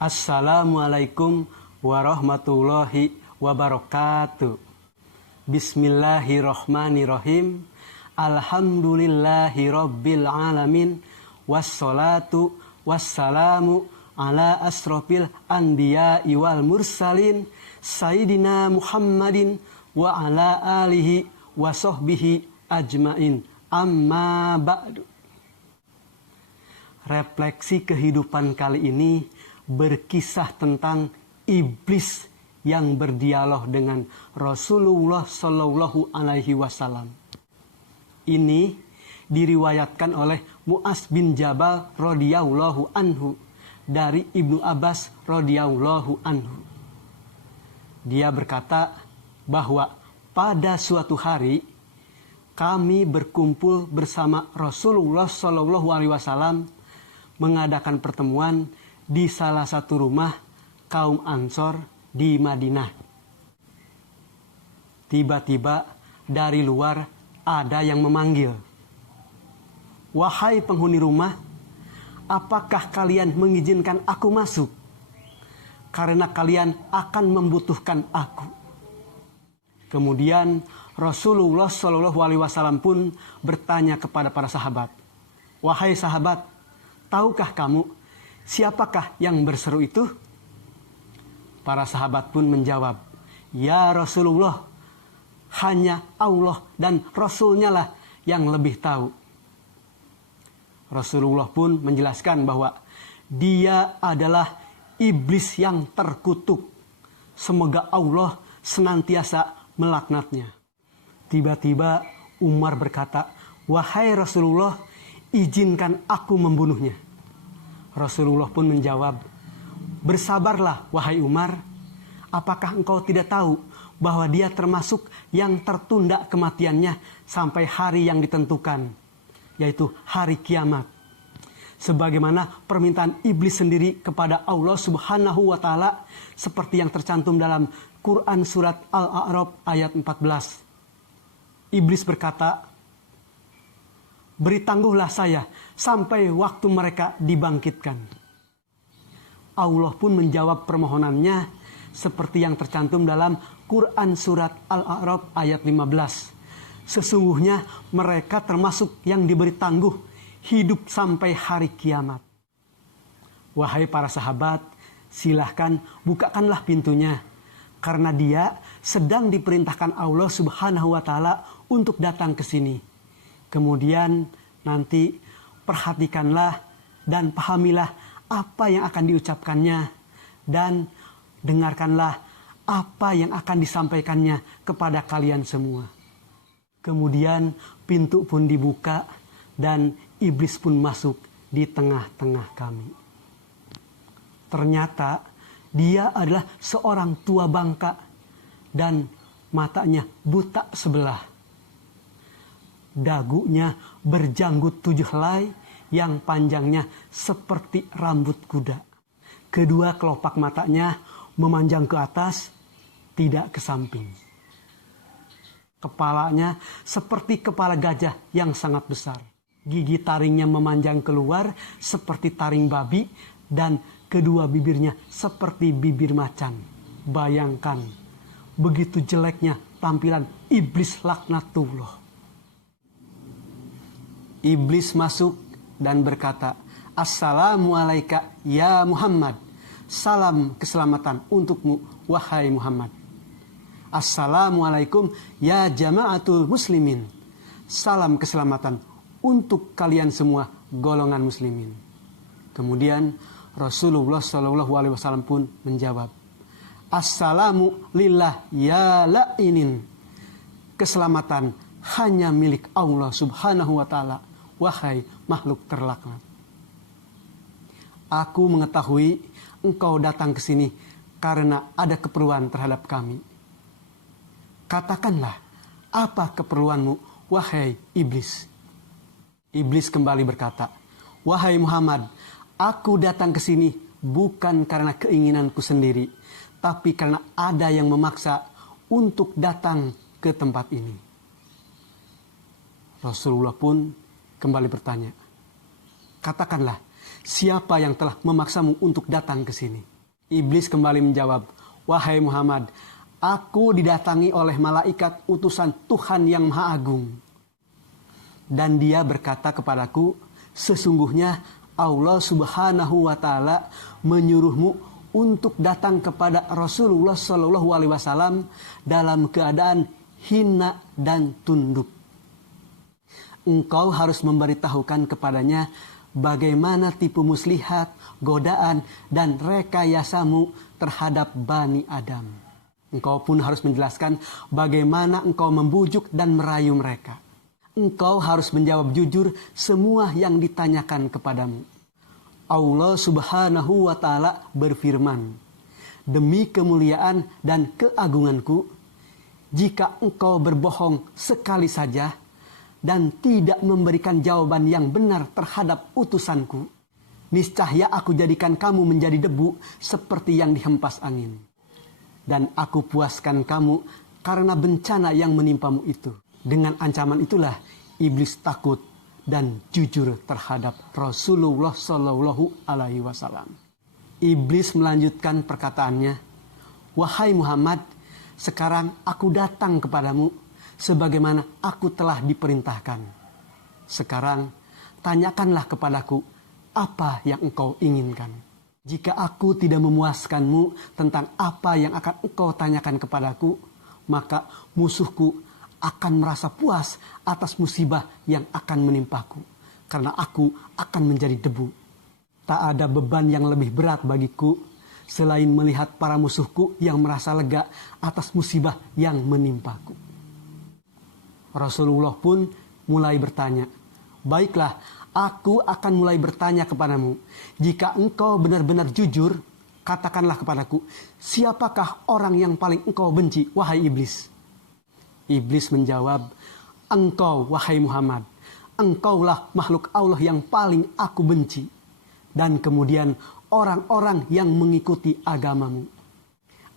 Assalamualaikum warahmatullahi wabarakatuh. Bismillahirrahmanirrahim. Alhamdulillahi rabbil alamin. Wassalatu wassalamu ala asrofil anbiya'i wal mursalin. Sayyidina Muhammadin wa ala alihi wa sahbihi ajmain. Amma ba'du. Refleksi kehidupan kali ini berkisah tentang iblis yang berdialog dengan Rasulullah Shallallahu Alaihi Wasallam. Ini diriwayatkan oleh Mu'az bin Jabal radhiyallahu anhu dari Ibnu Abbas radhiyallahu anhu. Dia berkata bahwa pada suatu hari kami berkumpul bersama Rasulullah Shallallahu Alaihi Wasallam mengadakan pertemuan di salah satu rumah kaum Ansor di Madinah. Tiba-tiba dari luar ada yang memanggil, "Wahai penghuni rumah, apakah kalian mengizinkan aku masuk? Karena kalian akan membutuhkan aku." Kemudian Rasulullah Shallallahu Alaihi Wasallam pun bertanya kepada para sahabat, "Wahai sahabat, tahukah kamu siapakah yang berseru itu?" Para sahabat pun menjawab, "Ya Rasulullah, hanya Allah dan Rasulnya lah yang lebih tahu." Rasulullah pun menjelaskan bahwa dia adalah iblis yang terkutuk. Semoga Allah senantiasa melaknatnya. Tiba-tiba Umar berkata, "Wahai Rasulullah, izinkan aku membunuhnya." Rasulullah pun menjawab, "Bersabarlah wahai Umar, apakah engkau tidak tahu bahwa dia termasuk yang tertunda kematiannya sampai hari yang ditentukan, yaitu hari kiamat. Sebagaimana permintaan iblis sendiri kepada Allah Subhanahu wa Ta'ala, seperti yang tercantum dalam Quran surat Al-A'raf ayat 14. Iblis berkata, "Beri tangguhlah saya sampai waktu mereka dibangkitkan." Allah pun menjawab permohonannya seperti yang tercantum dalam Quran surat Al-A'raf ayat 15. Sesungguhnya mereka termasuk yang diberi tangguh hidup sampai hari kiamat. Wahai para sahabat, silahkan bukakanlah pintunya, karena dia sedang diperintahkan Allah Subhanahu wa Ta'ala untuk datang ke sini. Kemudian nanti perhatikanlah dan pahamilah apa yang akan diucapkannya, dan dengarkanlah apa yang akan disampaikannya kepada kalian semua." Kemudian pintu pun dibuka dan iblis pun masuk di tengah-tengah kami. Ternyata dia adalah seorang tua bangka dan matanya buta sebelah. Dagunya berjanggut 7 helai yang panjangnya seperti rambut kuda. Kedua kelopak matanya memanjang ke atas, tidak ke samping. Kepalanya seperti kepala gajah yang sangat besar. Gigi taringnya memanjang keluar seperti taring babi, dan kedua bibirnya seperti bibir macan. Bayangkan, begitu jeleknya tampilan iblis laknatullah. Iblis masuk dan berkata, "Assalamualaikum ya Muhammad. Salam keselamatan untukmu wahai Muhammad. Assalamualaikum ya jama'atul muslimin. Salam keselamatan untuk kalian semua golongan muslimin." Kemudian Rasulullah Shallallahu Alaihi Wasallam pun menjawab, "Assalamu lillah ya la'inin. Keselamatan hanya milik Allah Subhanahu wa Ta'ala, wahai makhluk terlaknat. Aku mengetahui engkau datang ke sini karena ada keperluan terhadap kami. Katakanlah, apa keperluanmu, wahai iblis?" Iblis kembali berkata, "Wahai Muhammad, aku datang ke sini bukan karena keinginanku sendiri, tapi karena ada yang memaksa untuk datang ke tempat ini." Rasulullah pun kembali bertanya, "Katakanlah, siapa yang telah memaksamu untuk datang ke sini?" Iblis kembali menjawab, "Wahai Muhammad, aku didatangi oleh malaikat utusan Tuhan yang Maha Agung. Dan dia berkata kepadaku, sesungguhnya Allah Subhanahu wa Ta'ala menyuruhmu untuk datang kepada Rasulullah Shallallahu Alaihi Wasallam dalam keadaan hina dan tunduk. Engkau harus memberitahukan kepadanya bagaimana tipu muslihat, godaan, dan rekayasamu terhadap Bani Adam. Engkau pun harus menjelaskan bagaimana engkau membujuk dan merayu mereka. Engkau harus menjawab jujur semua yang ditanyakan kepadamu. Allah Subhanahu wa Ta'ala berfirman, demi kemuliaan dan keagunganku, jika engkau berbohong sekali saja dan tidak memberikan jawaban yang benar terhadap utusanku, niscaya aku jadikan kamu menjadi debu seperti yang dihempas angin. Dan aku puaskan kamu karena bencana yang menimpamu itu. Dengan ancaman itulah iblis takut dan jujur terhadap Rasulullah Shallallahu Alaihi Wasallam. Iblis melanjutkan perkataannya, wahai Muhammad, sekarang aku datang kepadamu sebagaimana aku telah diperintahkan. Sekarang tanyakanlah kepadaku apa yang engkau inginkan. Jika aku tidak memuaskanmu tentang apa yang akan engkau tanyakan kepadaku, maka musuhku akan merasa puas atas musibah yang akan menimpaku, karena aku akan menjadi debu. Tak ada beban yang lebih berat bagiku selain melihat para musuhku yang merasa lega atas musibah yang menimpaku. Rasulullah pun mulai bertanya, baiklah, aku akan mulai bertanya kepadamu. Jika engkau benar-benar jujur, katakanlah kepadaku, siapakah orang yang paling engkau benci, wahai iblis? Iblis menjawab, engkau wahai Muhammad, engkaulah makhluk Allah yang paling aku benci. Dan kemudian orang-orang yang mengikuti agamamu.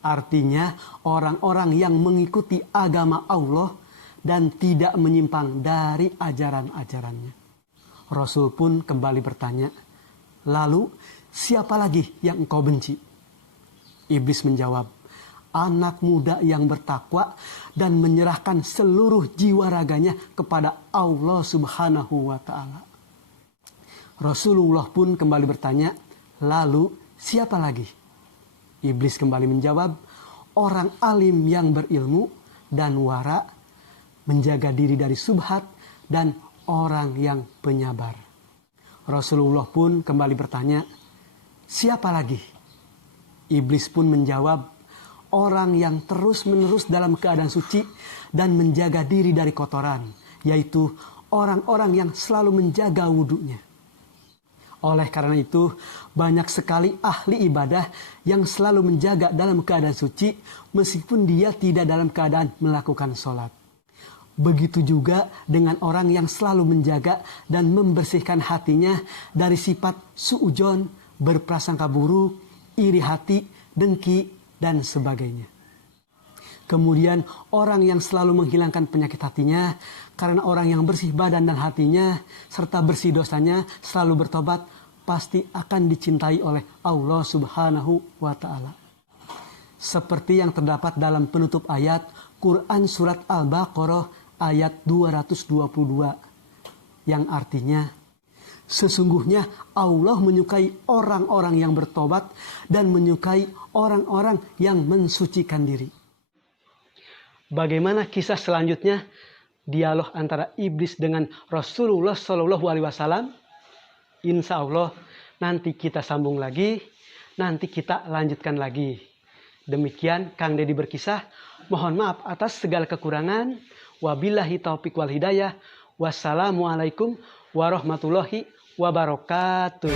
Artinya orang-orang yang mengikuti agama Allah dan tidak menyimpang dari ajaran-ajarannya. Rasul pun kembali bertanya, lalu siapa lagi yang engkau benci? Iblis menjawab, anak muda yang bertakwa dan menyerahkan seluruh jiwa raganya kepada Allah Subhanahu wa Ta'ala. Rasulullah pun kembali bertanya, lalu siapa lagi? Iblis kembali menjawab, orang alim yang berilmu dan wara, menjaga diri dari subhat, dan orang yang penyabar. Rasulullah pun kembali bertanya, siapa lagi? Iblis pun menjawab, orang yang terus-menerus dalam keadaan suci dan menjaga diri dari kotoran, yaitu orang-orang yang selalu menjaga wudhunya. Oleh karena itu, banyak sekali ahli ibadah yang selalu menjaga dalam keadaan suci meskipun dia tidak dalam keadaan melakukan sholat. Begitu juga dengan orang yang selalu menjaga dan membersihkan hatinya dari sifat suudzon, berprasangka buruk, iri hati, dengki, dan sebagainya. Kemudian orang yang selalu menghilangkan penyakit hatinya, karena orang yang bersih badan dan hatinya, serta bersih dosanya, selalu bertobat, pasti akan dicintai oleh Allah Subhanahu wa Ta'ala. Seperti yang terdapat dalam penutup ayat Quran Surat Al-Baqarah ayat 222, yang artinya, sesungguhnya Allah menyukai orang-orang yang bertobat dan menyukai orang-orang yang mensucikan diri. Bagaimana kisah selanjutnya? Dialog antara iblis dengan Rasulullah Shallallahu Alaihi Wasallam. Insya Allah nanti kita sambung lagi, nanti kita lanjutkan lagi. Demikian Kang Deddy berkisah. Mohon maaf atas segala kekurangan. Wabillahi taufiq wal hidayah. Wassalamualaikum warahmatullahi wabarakatuh.